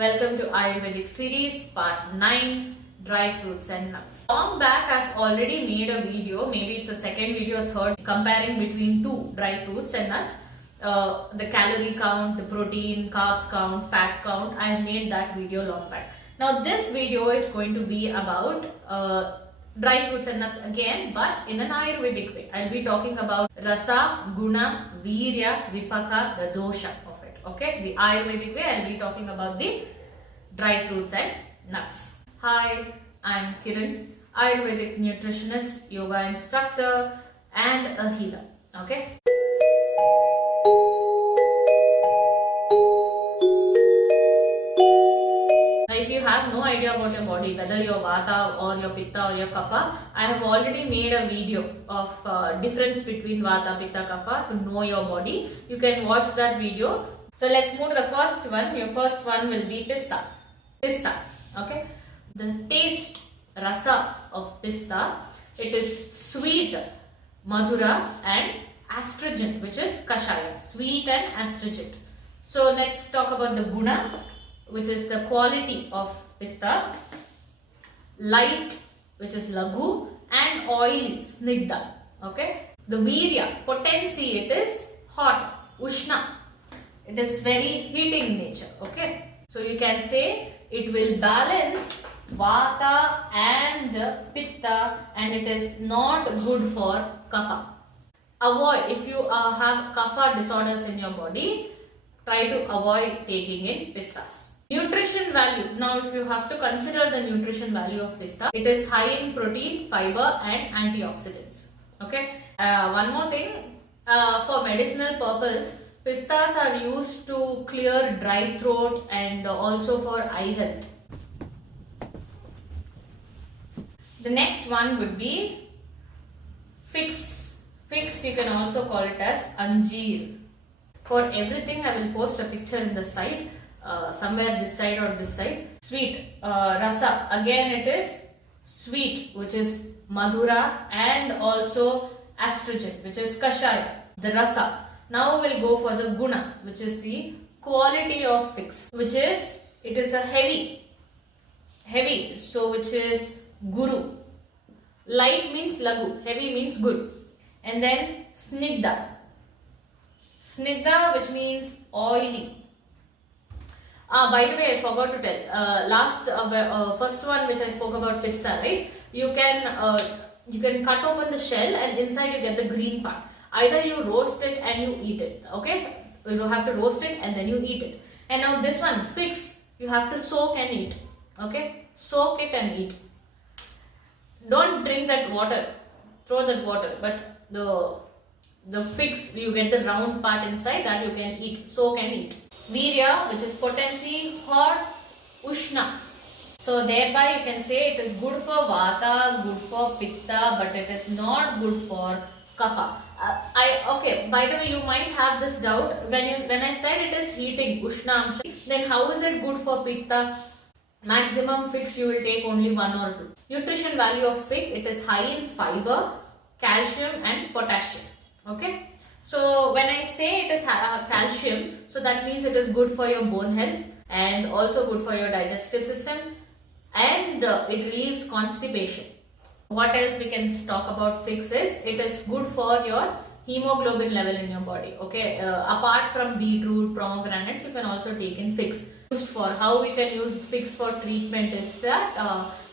Welcome to Ayurvedic series part 9, dry fruits and nuts. Long back I've already made a video, maybe it's a second video or third, comparing between two dry fruits and nuts. The calorie count, the protein, carbs count, fat count. I have made that video long back. Now this video is going to be about dry fruits and nuts again, but in an Ayurvedic way. I'll be talking about rasa, guna, virya, vipaka, the dosha of it. Okay, the Ayurvedic way, I'll be talking about the dry fruits and nuts. Hi, I'm KIRAN, Ayurvedic nutritionist, yoga instructor and a healer. Okay. If you have no idea about your body, whether you're vata or your pitta or your kapha, I have already made a video of difference between vata, pitta, kapha to know your body. You can watch that video. So let's move to the first one. Your first one will be pista. Pista. Okay. The taste, rasa of pista, it is sweet, madhura and astringent, which is kashaya. Sweet and astringent. So let's talk about the guna, which is the quality of pista, light, which is lagu, and oily, snigdha. Okay. The virya, potency, it is hot, ushna. It is very heating in nature. Okay. So you can say it will balance vata and pitta, and it is not good for kapha. Avoid, if you have kapha disorders in your body, try to avoid taking in pistas. Nutrition value. Now if you have to consider the nutrition value of pista, it is high in protein, fiber and antioxidants. Okay. One more thing, for medicinal purpose, pistas are used to clear dry throat and also for eye health. The next one would be figs. Figs, you can also call it as anjeer. For everything I will post a picture in the side. Somewhere this side or this side. Sweet, rasa, again it is sweet, which is madhura, and also astringent, which is kashaya, the rasa. Now we'll go for the guna, which is the quality of figs, which is, it is a heavy, so which is guru. Light means lagu, heavy means good. And then snigdha, which means oily. By the way, I forgot to tell, first one which I spoke about pista, right? You can cut open the shell and inside you get the green part. Either you roast it and you eat it, okay? You have to roast it and then you eat it. And now this one, figs, you have to soak and eat, okay? Soak it and eat. Don't drink that water, throw that water, but the figs, you get the round part inside that you can eat, soak and eat. Virya, which is potency, hot, ushna. So thereby you can say it is good for vata, good for pitta, but it is not good for kapha. Okay, by the way, you might have this doubt when I said it is heating, ushna, then how is it good for pitta? Maximum figs you will take only 1 or 2. Nutrition value of fig, it is high in fiber, calcium and potassium. Okay. So when I say it is calcium, so that means it is good for your bone health and also good for your digestive system, and it relieves constipation. What else we can talk about figs is, it is good for your hemoglobin level in your body. Okay, apart from beetroot, pomegranates, you can also take in figs. Used for how we can use figs for treatment is that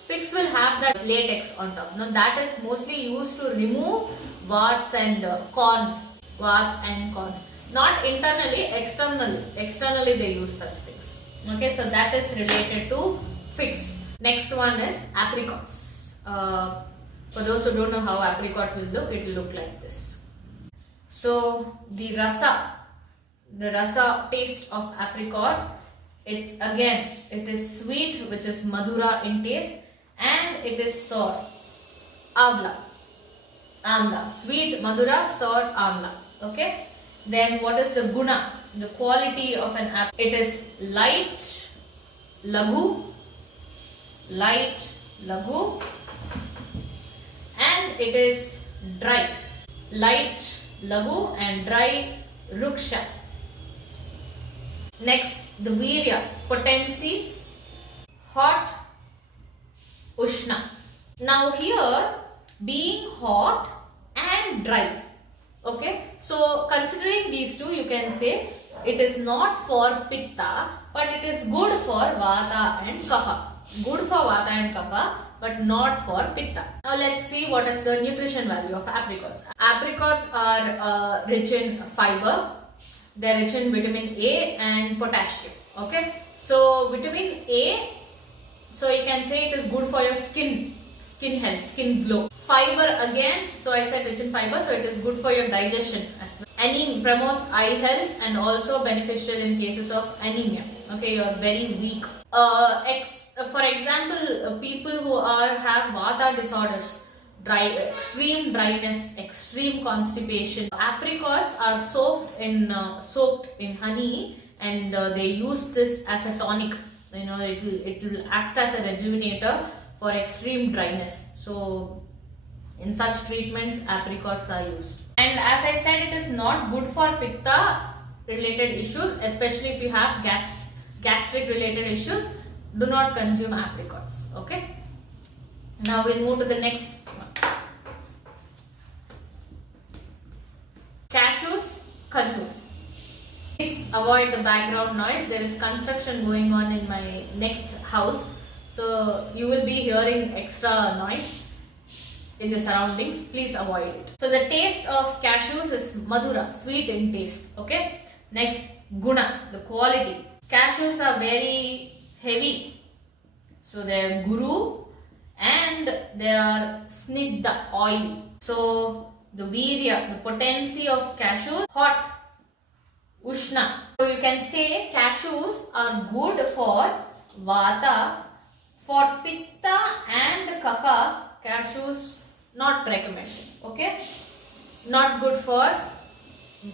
figs will have that latex on top. Now that is mostly used to remove warts and corns. Not internally, externally. Externally they use such things. Okay, so that is related to figs. Next one is apricots. For those who don't know how apricot will look, it will look like this. So the rasa taste of apricot, it's again, it is sweet, which is madhura in taste, and it is sour, amla, sweet, madhura, sour, amla. Okay. Then what is the guna? The quality of an apple. It is light, lagu, and it is dry. Light, lagu and dry, ruksha. Next, the virya, potency, hot, ushna. Now here, being hot and dry. Okay, so considering these two, you can say it is not for pitta, but it is good for vata and kapha. Good for vata and kapha, but not for pitta. Now let's see what is the nutrition value of apricots. Apricots are rich in fiber. They are rich in vitamin A and potassium. Okay, so vitamin A, so you can say it is good for your skin health, skin glow. Fiber again, so I said rich in fiber, so it is good for your digestion as well. Anemia promotes eye health and also beneficial in cases of anemia. Okay, you are very weak. For example, people who have vata disorders, extreme dryness, extreme constipation. Apricots are soaked in honey, and they use this as a tonic. You know, it will act as a rejuvenator for extreme dryness. So in such treatments, apricots are used. And as I said, it is not good for pitta related issues, especially if you have gastric related issues. Do not consume apricots. Okay. Now we'll move to the next one. Cashews, khajur. Please avoid the background noise. There is construction going on in my next house, so you will be hearing extra noise in the surroundings. Please avoid it. So the taste of cashews is madhura, sweet in taste. Okay. Next, guna, the quality. Cashews are very heavy, so they are guru, and there are snigdha, oily. So the virya, the potency of cashews, hot, ushna. So you can say cashews are good for vata. For pitta and kapha, cashews not recommended. Okay, not good for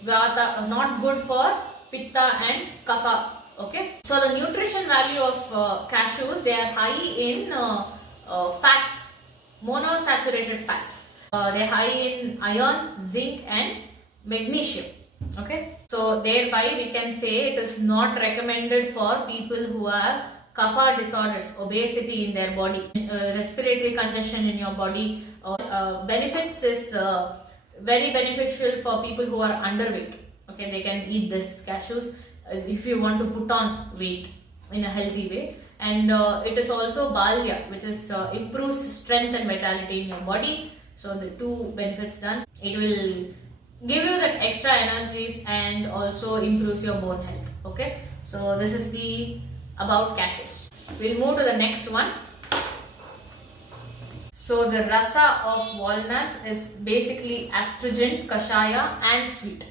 vata, not good for pitta and kapha. Okay, so the nutrition value of cashews, they are high in fats, monosaturated fats. They are high in iron, zinc and magnesium. Okay, so thereby we can say it is not recommended for people who have kapha disorders, obesity in their body, respiratory congestion in your body. Benefits is very beneficial for people who are underweight. Okay, they can eat this cashews if you want to put on weight in a healthy way. And it is also balya, which is improves strength and vitality in your body. So the two benefits done. It will give you that extra energies and also improves your bone health. Okay, so this is the about cashews. We'll move to the next one. So the rasa of walnuts is basically astringent, kashaya and sweet.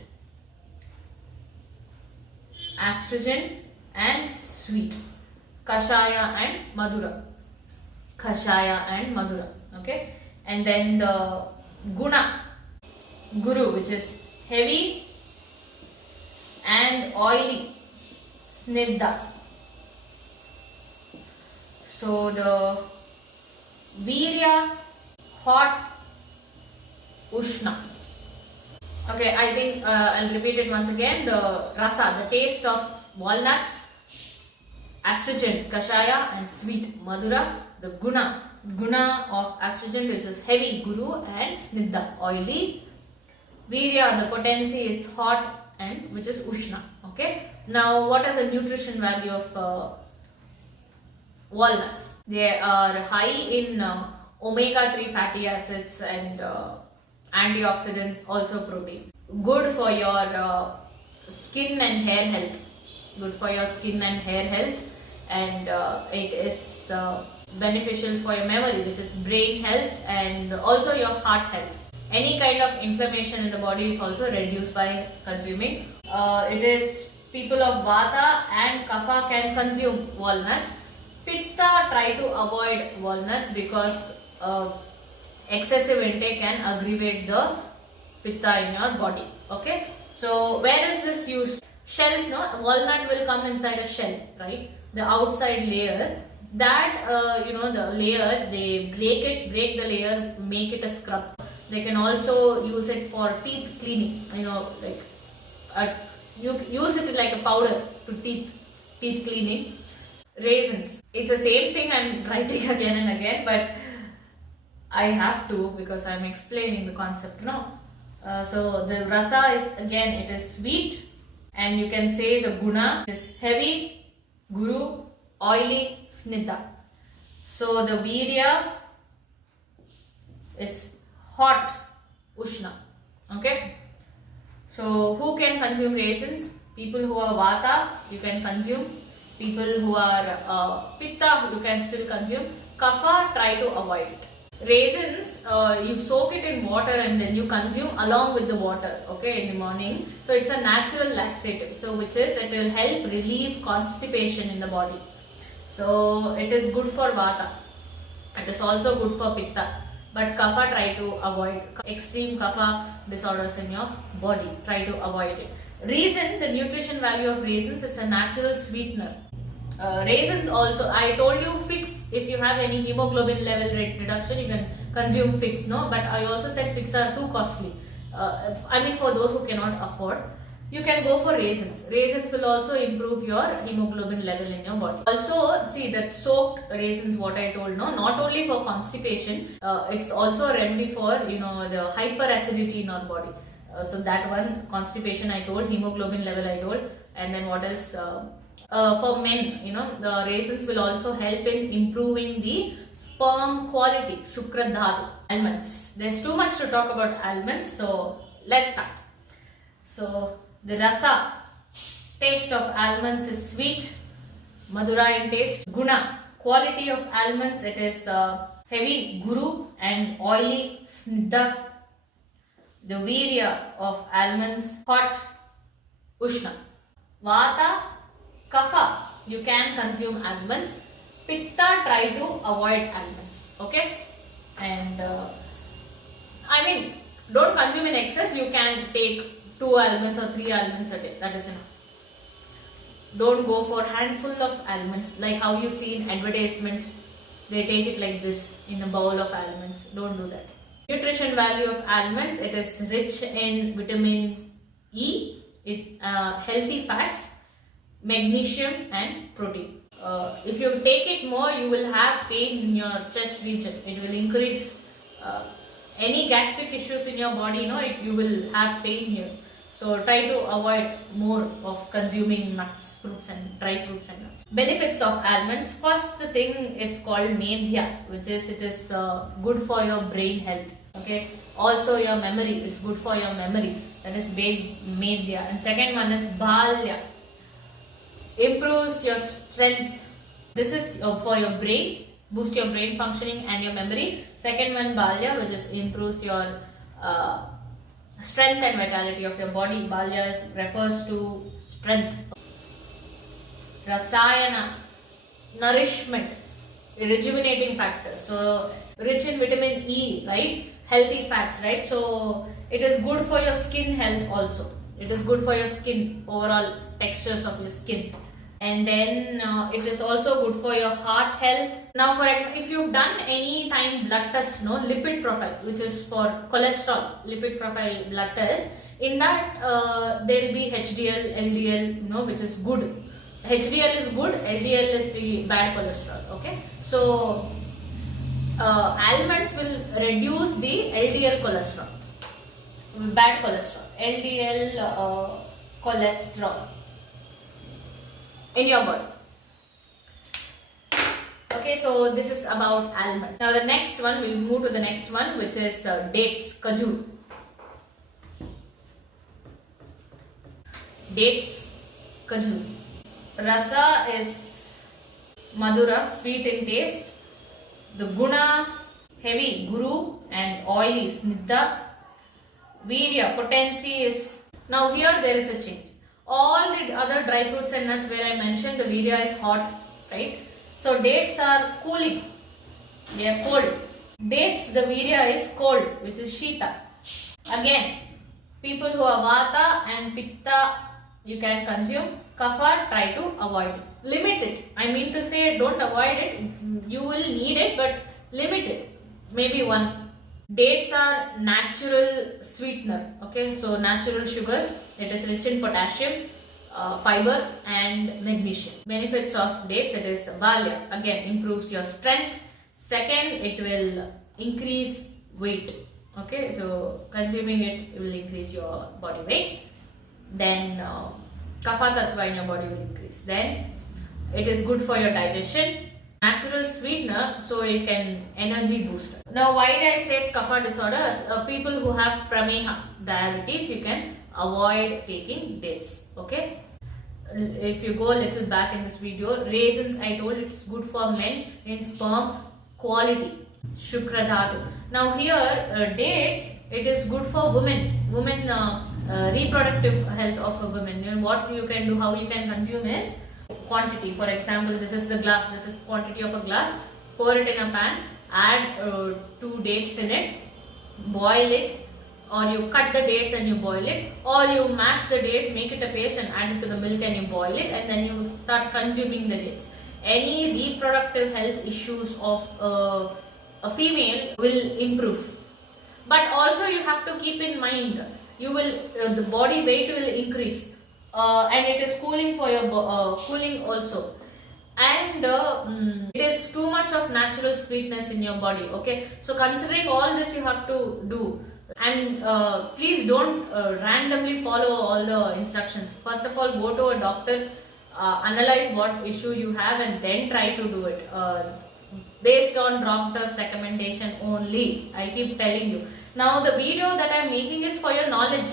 Astringent and sweet. Kashaya and madhura. Kashaya and madhura. Okay. And then the guna, guru, which is heavy and oily, snigdha. So the virya, hot, ushna. Okay, I think I'll repeat it once again. The rasa, the taste of walnuts, astringent, kashaya and sweet, madhura. The guna of astringent, which is heavy, guru, and snigdha, oily. Virya, the potency is hot and which is ushna. Okay. Now what are the nutrition value of walnuts? They are high in omega-3 fatty acids and antioxidants, also proteins. Good for your skin and hair health. Good for your skin and hair health, and it is beneficial for your memory, which is brain health, and also your heart health. Any kind of inflammation in the body is also reduced by consuming. It is people of vata and kapha can consume walnuts. Pitta, try to avoid walnuts because excessive intake can aggravate the pitta in your body. Okay, so where is this used? Shells, no? Walnut will come inside a shell, right? The outside layer, that the layer, they break the layer, make it a scrub. They can also use it for teeth cleaning, you use it like a powder to teeth cleaning. Raisins. It's the same thing I'm writing again and again, but I have to because I'm explaining the concept now. So the rasa is, again, it is sweet, and you can say the guna is heavy, guru, oily, snita. So the virya is hot, ushna. Okay. So who can consume raisins? People who are vata, you can consume. People who are pitta, you can still consume. Kapha, try to avoid it. Raisins, you soak it in water and then you consume along with the water, okay, in the morning. So it's a natural laxative, so which is, it will help relieve constipation in the body. So it is good for vata. It is also good for pitta. But kapha, try to avoid. Extreme kapha disorders in your body, try to avoid it. Reason, the nutrition value of raisins is a natural sweetener. Raisins also, I told you figs, if you have any hemoglobin level reduction, you can consume figs, no? But I also said figs are too costly. I mean, for those who cannot afford, you can go for raisins. Raisins will also improve your hemoglobin level in your body. Also, see that soaked raisins, what I told, no? Not only for constipation, it's also a remedy for, the hyperacidity in our body. So that one, constipation I told, hemoglobin level I told, and then what else? For men, the raisins will also help in improving the sperm quality, shukra dhatu. Almonds. There's too much to talk about almonds, so let's start. So the rasa, taste of almonds is sweet, madura in taste. Guna, quality of almonds, it is heavy, guru, and oily, snidda. The virya of almonds, hot, ushna. Vata, kapha, you can consume almonds. Pitta, try to avoid almonds. Okay? And don't consume in excess. You can take 2 almonds or 3 almonds a day. That is enough. Don't go for handful of almonds like how you see in advertisement. They take it like this in a bowl of almonds. Don't do that. Nutrition value of almonds, it is rich in vitamin E, healthy fats, magnesium and protein. If you take it more, you will have pain in your chest region. It will increase any gastric issues in your body, you will have pain here. So try to avoid more of consuming nuts, fruits and dry fruits and nuts. Benefits of almonds. First thing, it's called medhya, which is, it is good for your brain health. Okay. Also your memory, is good for your memory. That is medhya. And second one is balya. Improves your strength. This is for your brain, boost your brain functioning and your memory. Second one, balya, which is improves your strength and vitality of your body. Balya refers to strength. Rasayana, nourishment, rejuvenating factors. So rich in vitamin E, right? Healthy fats, right? So it is good for your skin health also. It is good for your skin, overall textures of your skin. And then it is also good for your heart health. Now, for if you've done any time blood test, lipid profile, which is for cholesterol, lipid profile blood test, in that there will be HDL, LDL, which is good. HDL is good, LDL is the bad cholesterol. Okay, so almonds will reduce the LDL cholesterol, bad cholesterol, LDL cholesterol in your body. Okay, so this is about almonds. Now the next one, we'll move to the next one, which is dates, kaju. Dates, kaju. Rasa is madura, sweet in taste. The guna, heavy, guru, and oily, snidda. Virya, potency is, now here there is a change. All the other dry fruits and nuts where I mentioned the virya is hot, right? So dates are cooling, they are cold. Dates, the virya is cold, which is shita. Again, people who are vata and pitta, you can consume. Kapha, try to avoid it. Limit it. I mean to say, don't avoid it. You will need it, but limit it. Maybe one. Dates are natural sweetener. Okay, so natural sugars. It is rich in potassium. fiber and magnesium. Benefits of dates, it is balya, again improves your strength. Second, it will increase weight. Okay, so consuming it will increase your body weight. Then kapha tattva in your body will increase. Then it is good for your digestion. Natural sweetener, so it can energy booster. Now why did I say kapha disorders? People who have prameha, diabetes, you can avoid taking dates. Okay, if you go a little back in this video, raisins, I told it's good for men in sperm quality, shukradhatu. Now here dates, it is good for women reproductive health of a woman. You know, what you can do, how you can consume is quantity. For example, this is the glass, this is quantity of a glass, pour it in a pan, add 2 dates in it, boil it, or you cut the dates and you boil it, or you mash the dates, make it a paste and add it to the milk and you boil it, and then you start consuming the dates. Any reproductive health issues of a female will improve. But also you have to keep in mind, you will the body weight will increase, and it is cooling for your cooling also, and it is too much of natural sweetness in your body. Okay, so considering all this, you have to do, and please don't randomly follow all the instructions. First of all, go to a doctor, analyze what issue you have, and then try to do it based on doctor's recommendation only. I keep telling you. Now the video that I am making is for your knowledge.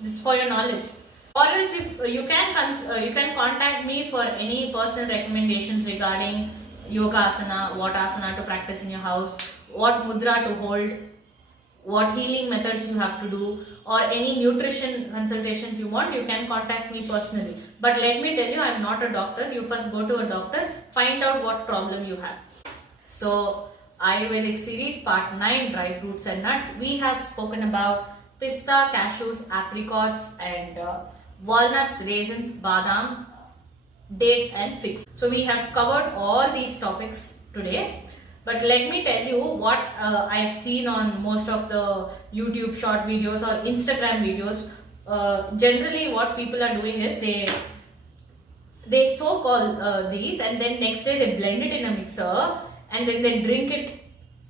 This is for your knowledge. Or else, if you can contact me for any personal recommendations regarding yoga asana, what asana to practice in your house, what mudra to hold, what healing methods you have to do, or any nutrition consultations you want. You can contact me personally. But let me tell you, I am not a doctor. You first go to a doctor, find out what problem you have. So Ayurvedic series part 9, dry fruits and nuts. We have spoken about pista, cashews, apricots, and walnuts, raisins, badam, dates and figs. So we have covered all these topics today. But let me tell you what I have seen on most of the YouTube short videos or Instagram videos. Generally what people are doing is they soak all these, and then next day they blend it in a mixer, and then they drink it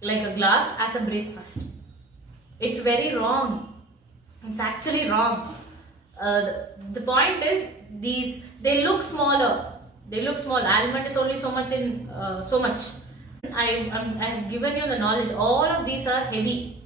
like a glass as a breakfast. It's very wrong. It's actually wrong. The point is, they look smaller. They look small. Almond is only so much in so much. I have given you the knowledge. All of these are heavy.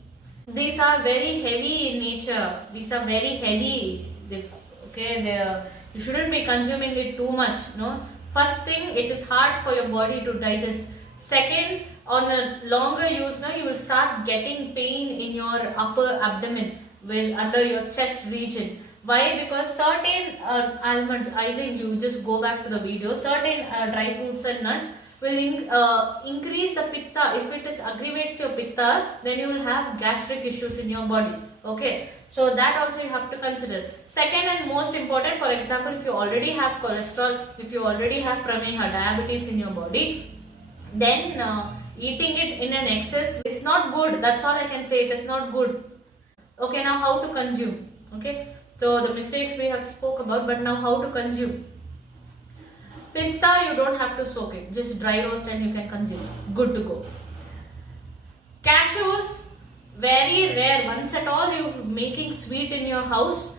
These are very heavy in nature. These are very heavy. You shouldn't be consuming it too much. No. First thing, it is hard for your body to digest. Second, on a longer use, you will start getting pain in your upper abdomen, under your chest region. Why? Because certain almonds, I think you just go back to the video, certain dry fruits and nuts will increase the pitta. If it aggravates your pitta, then you will have gastric issues in your body. Okay, so that also you have to consider. Second and most important, for example, if you already have cholesterol, if you already have prameha, diabetes in your body, then eating it in an excess is not good. That's all I can say. It is not good. Okay, now how to consume. Okay, so the mistakes we have spoke about, but now how to consume. Pista, you don't have to soak it, just dry roast and you can consume. Good to go. Cashews, very rare. Once at all you making sweet in your house,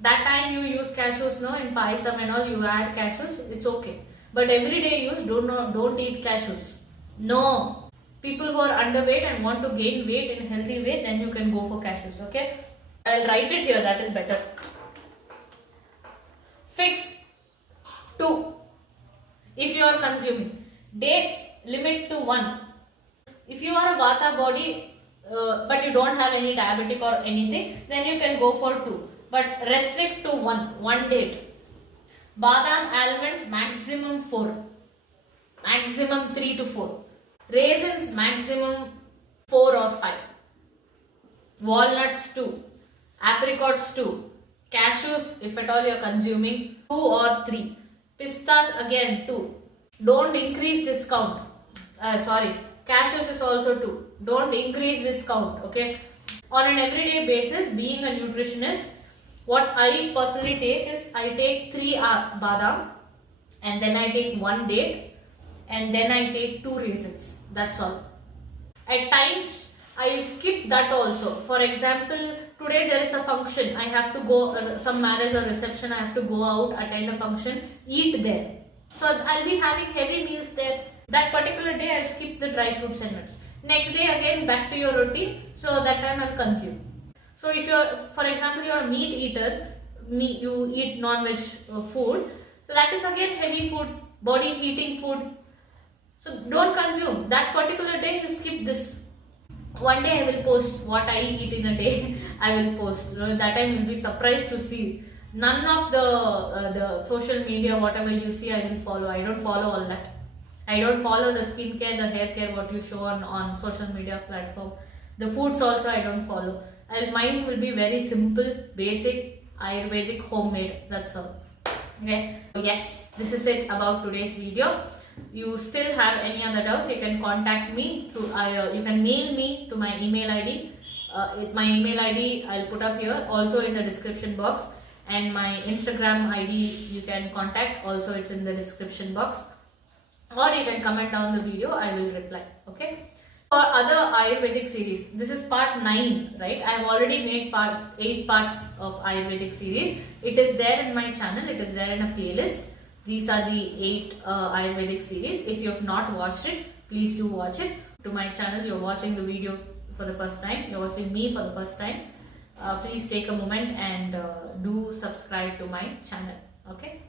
that time you use cashews, no, in paisam and all, you add cashews, it's okay. But everyday use, don't eat cashews. No. People who are underweight and want to gain weight in a healthy way, then you can go for cashews. Okay, I'll write it here, that is better. Figs, 2. If you are consuming. Dates, limit to 1. If you are a vata body but you don't have any diabetic or anything, then you can go for 2. But restrict to 1 date. Badam, almonds, maximum 4. Maximum 3 to 4. Raisins, maximum 4 or 5. Walnuts, 2. Apricots, 2. Cashews, if at all you are consuming, 2 or 3. Pistas, again 2. Don't increase this count. Cashews is also 2. Don't increase this count. Okay. On an everyday basis, being a nutritionist, What I personally take is, I take 3 badam, and then I take 1 date, and then I take 2 raisins. That's all. At times I skip that also. For example, today there is a function, I have to go, some marriage or reception, I have to go out, attend a function, eat there. So I'll be having heavy meals there. That particular day I'll skip the dry fruits and nuts. Next day again back to your routine, so that time I'll consume. So if you're, for example, you're a meat eater, you eat non-veg food, so that is again heavy food, body heating food. So don't consume. That particular day you skip this. One day I will post what I eat in a day. I will post. That time you'll be surprised to see. None of the social media, whatever you see, I will follow. I don't follow all that. I don't follow the skincare, the hair care, what you show on social media platform. The foods also I don't follow. Mine will be very simple, basic, Ayurvedic, homemade. That's all. Okay. So yes, this is it about today's video. You still have any other doubts, you can contact me through, you can mail me to my email ID. My email ID I'll put up here, also in the description box, and my Instagram ID you can contact, also it's in the description box, or you can comment down the video, I will reply. Okay. For other Ayurvedic series, this is part 9, right? I have already made 8 parts of Ayurvedic series. It is there in my channel, it is there in a playlist. These are the 8 Ayurvedic series. If you have not watched it, please do watch it. To my channel, you're watching the video for the first time, you're watching me for the first time, please take a moment and do subscribe to my channel. Okay.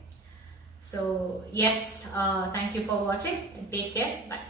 So yes, thank you for watching and take care. Bye.